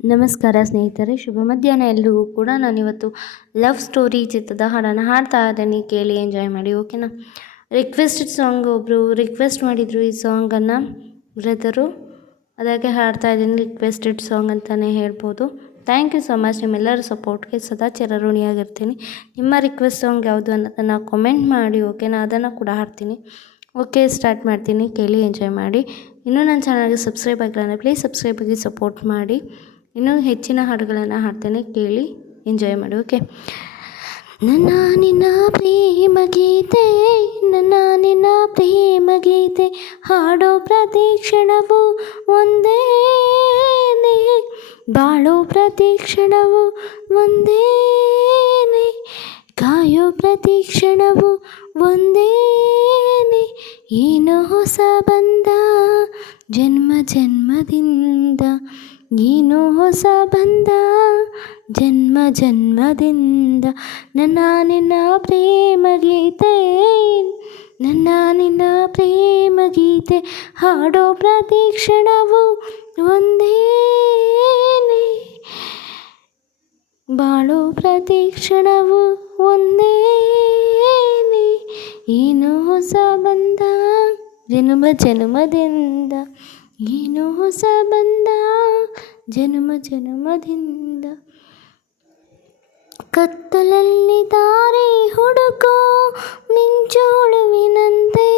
ನಮಸ್ಕಾರ ಸ್ನೇಹಿತರೆ, ಶುಭ ಮಧ್ಯಾಹ್ನ ಎಲ್ರಿಗೂ ಕೂಡ. ನಾನಿವತ್ತು ಲವ್ ಸ್ಟೋರಿ ಚಿತ್ರದ ಹಾಡನ್ನು ಹಾಡ್ತಾ ಇದ್ದೀನಿ, ಕೇಳಿ ಎಂಜಾಯ್ ಮಾಡಿ, ಓಕೆನಾ. ರಿಕ್ವೆಸ್ಟೆಡ್ ಸಾಂಗ್ ಒಬ್ಬರು ರಿಕ್ವೆಸ್ಟ್ ಮಾಡಿದರು ಈ ಸಾಂಗನ್ನು ಬ್ರದರು, ಅದಕ್ಕೆ ಹಾಡ್ತಾ ಇದ್ದೀನಿ. ರಿಕ್ವೆಸ್ಟೆಡ್ ಸಾಂಗ್ ಅಂತಲೇ ಹೇಳ್ಬೋದು. Thank you so much. ನಿಮ್ಮೆಲ್ಲರ ಸಪೋರ್ಟ್ಗೆ ಸದಾ ಚಿರಋಣಿಯಾಗಿರ್ತೀನಿ. ನಿಮ್ಮ ರಿಕ್ವೆಸ್ಟ್ ಸಾಂಗ್ ಯಾವುದು ಅನ್ನೋದನ್ನು ಕಮೆಂಟ್ ಮಾಡಿ, ಓಕೆನಾ. ಅದನ್ನು ಕೂಡ ಹಾಡ್ತೀನಿ. ಓಕೆ, ಸ್ಟಾರ್ಟ್ ಮಾಡ್ತೀನಿ, ಕೇಳಿ ಎಂಜಾಯ್ ಮಾಡಿ. ಇನ್ನೂ ನನ್ನ ಚಾನಲ್ಗೆ ಸಬ್ಸ್ಕ್ರೈಬ್ ಆಗಿಲ್ಲ ಅಂದರೆ ಪ್ಲೀಸ್ ಸಬ್ಸ್ಕ್ರೈಬ್ ಆಗಿ ಸಪೋರ್ಟ್ ಮಾಡಿ. ಇನ್ನೂ ಹೆಚ್ಚಿನ ಹಾಡುಗಳನ್ನು ಹಾಡ್ತೇನೆ, ಕೇಳಿ ಎಂಜಾಯ್ ಮಾಡಿ, ಓಕೆ. ನನ್ನ ನಿನ್ನ ಪ್ರೇಮ ಗೀತೆ, ನನ್ನ ನಿನ್ನ ಪ್ರೇಮ ಗೀತೆ, ಹಾಡೋ ಪ್ರತಿ ಕ್ಷಣವು ಒಂದೇನೆ, ಬಾಳೋ ಪ್ರತಿ ಕ್ಷಣವು ಒಂದೇನೆ, ಕಾಯೋ ಪ್ರತಿ ಕ್ಷಣವು ಒಂದೇನೆ. ಏನೋ ಹೊಸ ಬಂದ ಜನ್ಮ ಜನ್ಮದಿಂದ, ಏನೋ ಹೊಸ ಬಂದ ಜನ್ಮ ಜನ್ಮದಿಂದ. ನನ್ನ ನಿನ್ನ ಪ್ರೇಮ ಗೀತೆ, ನನ್ನ ನಿನ್ನ ಪ್ರೇಮ ಗೀತೆ, ಹಾಡೋ ಪ್ರತಿ ಕ್ಷಣವು ಒಂದೇನೆ, ಬಾಳೋ ಪ್ರತಿ ಕ್ಷಣವು ಒಂದೇನೆ. ಏನೋ ಹೊಸ ಬಂದ ಜನ್ಮ ಜನ್ಮದಿಂದ, ಏನೋ ಹೊಸ ಬಂದ ಜನ್ಮ ಜನ್ಮದಿಂದ. ಕತ್ತಲಲ್ಲಿ ದಾರಿ ಹುಡುಕೋ ಮಿಂಚು ಹುಳುವಿನಂತೆ,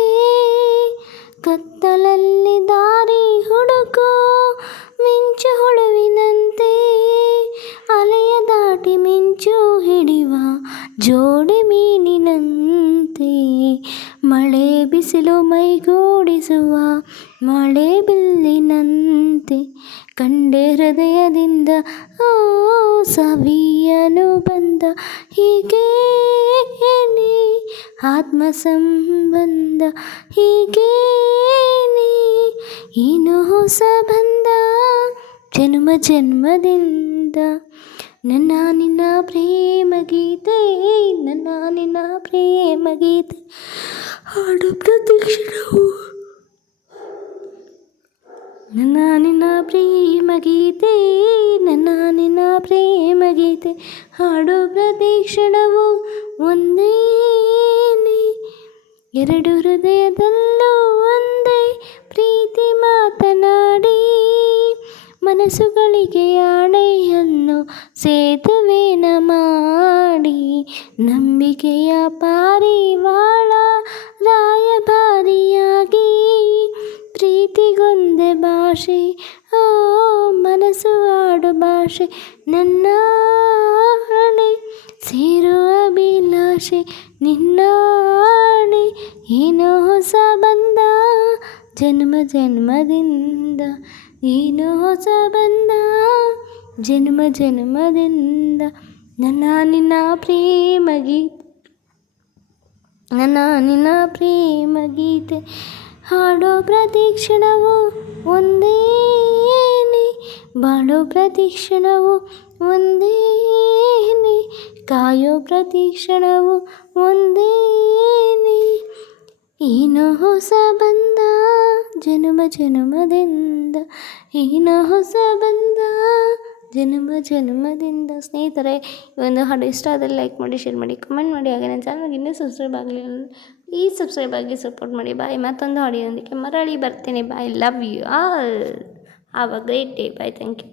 ಕತ್ತಲಲ್ಲಿ ದಾರಿ ಹುಡುಕೋ ಮಿಂಚು ಹುಳುವಿನಂತೆ, ಅಲೆಯ ದಾಟಿ ಮಿಂಚು ಹಿಡಿವ ಜೋಡಿ ಮೀನಿನಂತೆ, ಮಳೆ ಬಿಸಿಲು ಮೈಗೂಡಿಸುವ ಮಳೆ ಬಿಲ್ಲಿನಂತೆ, ಕಂಡೆ ಹೃದಯದಿಂದ ಓ ಸವಿಯನು ಬಂದ, ಹೀಗೇನೆ ಆತ್ಮ ಸಂಬಂಧ, ಹೀಗೇನೆ ಏನೋ ಹೊಸ ಬಂದ ಜನ್ಮ ಜನ್ಮದಿಂದ. ನನ್ನ ನಿನ್ನ ಪ್ರೇಮ ಗೀತೆ, ನನ್ನ ನಿನ್ನ ಪ್ರೇಮ ಗೀತೆ, ಹಾಡು ಪ್ರತಿ ಕ್ಷಣವು, ನನ್ನ ನಿನ್ನ ಪ್ರೇಮ ಗೀತೆ, ನನ್ನ ನಿನ್ನ ಪ್ರೇಮ ಗೀತೆ, ಹಾಡು ಪ್ರತಿ ಕ್ಷಣವು ಒಂದೇನೆ, ಎರಡು ಹೃದಯದಲ್ಲೂ ಒಂದೇ ಪ್ರೀತಿ ಮಾತನಾಡಿ, ಮನಸ್ಸುಗಳಿಗೆ ಆಣೆಯನ್ನು ಸೇತುವೆನ ಮಾಡಿ, ನಂಬಿಕೆಯ ಪಾರಿವಾಳ ರಾಯಭಾರಿಯಾಗಿ, ಪ್ರೀತಿಗೊಂದೆ ಭಾಷೆ ಓ ಮನಸ್ಸು ಆಡು ಭಾಷೆ, ನನ್ನ ಹಣೆ ಸೇರುವ ಅಭಿಲಾಷೆ, ನಿನ್ನಾಣೆ ಏನೋ ಹೊಸ ಬಂದ ಜನ್ಮ ಜನ್ಮದಿಂದ, ಏನೋ ಹೊಸ ಬಂದ ಜನ್ಮ ಜನ್ಮದಿಂದ. ನನ್ನ ನಿನ್ನ ಪ್ರೇಮ ಗೀತೆ, ನನ್ನ ನಿನ್ನ ಪ್ರೇಮ ಗೀತೆ, ಹಾಡೋ ಪ್ರತಿ ಕ್ಷಣವು ಒಂದೇನೆ, ಬಾಳೋ ಪ್ರತಿ ಕ್ಷಣವು ಒಂದೇನೆ, ಕಾಯೋ ಪ್ರತಿ ಕ್ಷಣವು ಒಂದೇನೆ. ಏನೋ ಹೊಸ ಬಂದ ಜನ್ಮ ಜನ್ಮದಿಂದ, ಏನೋ ಹೊಸ ಬಂದ ಜನ್ಮ ಜನ್ಮದಿಂದ. ಸ್ನೇಹಿತರೆ, ಈ ಒಂದು ಹಾಡು ಇಷ್ಟ ಆದರೆ ಲೈಕ್ ಮಾಡಿ, ಶೇರ್ ಮಾಡಿ, ಕಮೆಂಟ್ ಮಾಡಿ. ಹಾಗೆ ನನ್ನ ಚಾನಲ್ಗೆ ಇನ್ನೂ ಸಬ್ಸ್ಕ್ರೈಬ್ ಆಗಲಿಲ್ಲ ಈ ಸಬ್ಸ್ಕ್ರೈಬ್ ಆಗಿ ಸಪೋರ್ಟ್ ಮಾಡಿ. ಬಾಯ್. ಮತ್ತೊಂದು ಹಾಡಿನೊಂದಿಗೆ ಮರಳಿ ಬರ್ತೀನಿ. Bye. Love you all. Have a great day. Bye. Thank you.